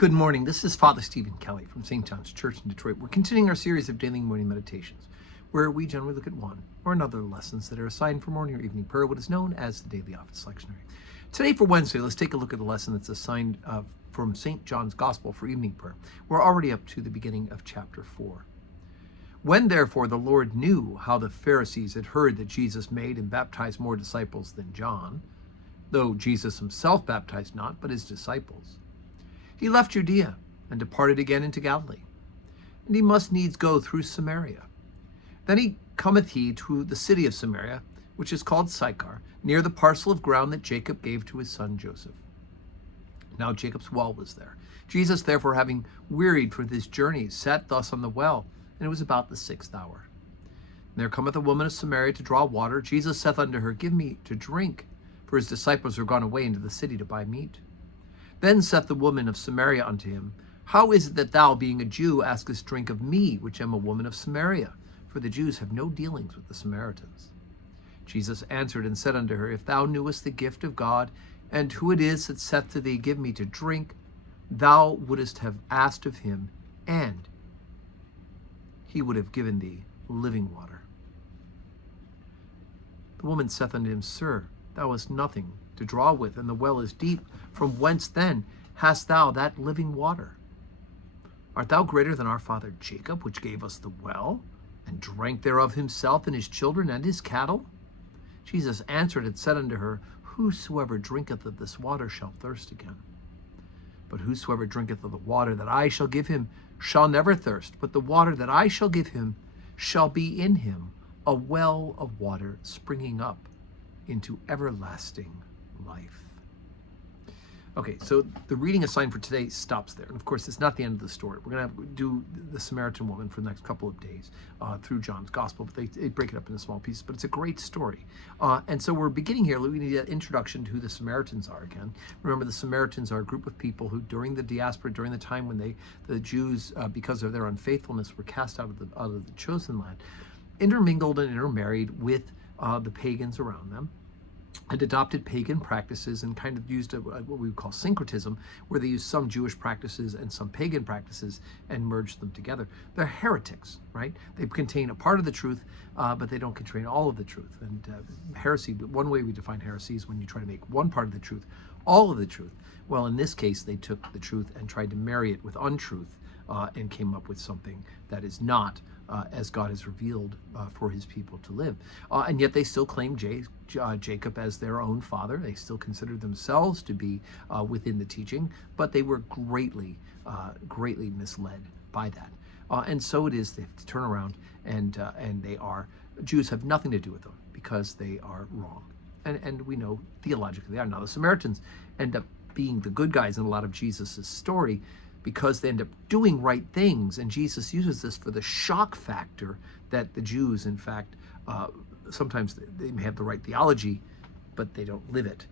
Good morning. This is Father Stephen Kelly from St. John's Church in Detroit. We're continuing our series of daily morning meditations, where we generally look at one or another lessons that are assigned for morning or evening prayer, what is known as the Daily Office Lectionary. Today for Wednesday, let's take a look at the lesson that's assigned from St. John's Gospel for evening prayer. We're already up to the beginning of chapter 4. When therefore the Lord knew how the Pharisees had heard that Jesus made and baptized more disciples than John, though Jesus himself baptized not, but his disciples, he left Judea and departed again into Galilee. And he must needs go through Samaria. Then cometh he to the city of Samaria, which is called Sychar, near the parcel of ground that Jacob gave to his son Joseph. Now Jacob's well was there. Jesus, therefore, having wearied for his journey, sat thus on the well, and it was about the 6th hour. And there cometh a woman of Samaria to draw water. Jesus saith unto her, Give me to drink, for his disciples are gone away into the city to buy meat. Then saith the woman of Samaria unto him, How is it that thou, being a Jew, askest drink of me, which am a woman of Samaria? For the Jews have no dealings with the Samaritans. Jesus answered and said unto her, If thou knewest the gift of God, and who it is that saith to thee, Give me to drink, thou wouldest have asked of him, and he would have given thee living water. The woman saith unto him, Sir, thou hast nothing to draw with, and the well is deep. From whence then hast thou that living water? Art thou greater than our father Jacob, which gave us the well, and drank thereof himself, and his children, and his cattle? Jesus answered and said unto her, Whosoever drinketh of this water shall thirst again. But whosoever drinketh of the water that I shall give him shall never thirst, but the water that I shall give him shall be in him a well of water springing up into everlasting life. Okay, so the reading assigned for today stops there. And of course, it's not the end of the story. We're going to do the Samaritan woman for the next couple of days through John's Gospel, but they break it up into small pieces. But it's a great story. And so we're beginning here. We need an introduction to who the Samaritans are again. Remember, the Samaritans are a group of people who, during the diaspora, during the time when the Jews, because of their unfaithfulness, were cast out of the chosen land, intermingled and intermarried with the pagans around them, and adopted pagan practices and kind of used what we would call syncretism, where they used some Jewish practices and some pagan practices and merged them together. They're heretics, right? They contain a part of the truth, but they don't contain all of the truth. And heresy, one way we define heresy is when you try to make one part of the truth all of the truth. Well, in this case, they took the truth and tried to marry it with untruth and came up with something that is not as God has revealed for his people to live. And yet they still claim Jacob as their own father. They still consider themselves to be within the teaching, but they were greatly misled by that. And so it is, they have to turn around and Jews have nothing to do with them because they are wrong. And we know theologically they are. Now the Samaritans end up being the good guys in a lot of Jesus's story, because they end up doing right things. And Jesus uses this for the shock factor that the Jews, in fact, sometimes they may have the right theology, but they don't live it.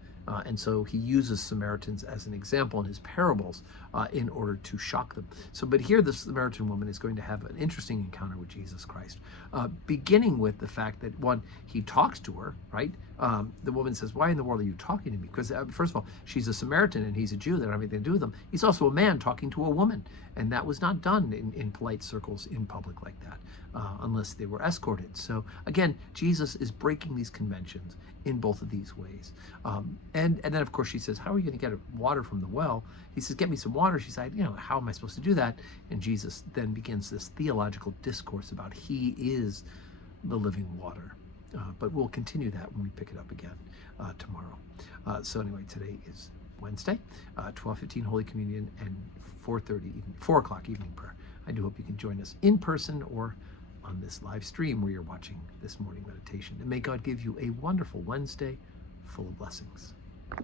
And so he uses Samaritans as an example in his parables in order to shock them. But here the Samaritan woman is going to have an interesting encounter with Jesus Christ, beginning with the fact that, one, he talks to her, right? The woman says, Why in the world are you talking to me? Because first of all, she's a Samaritan and he's a Jew. They don't have anything to do with them. He's also a man talking to a woman. And that was not done in polite circles in public like that, unless they were escorted. So again, Jesus is breaking these conventions in both of these ways. And then, of course, she says, How are you going to get water from the well? He says, Get me some water. She said, How am I supposed to do that? And Jesus then begins this theological discourse about he is the living water. But we'll continue that when we pick it up again tomorrow. So anyway, today is Wednesday, 12:15 Holy Communion and 4 o'clock evening prayer. I do hope you can join us in person or on this live stream where you're watching this morning meditation. And may God give you a wonderful Wednesday full of blessings.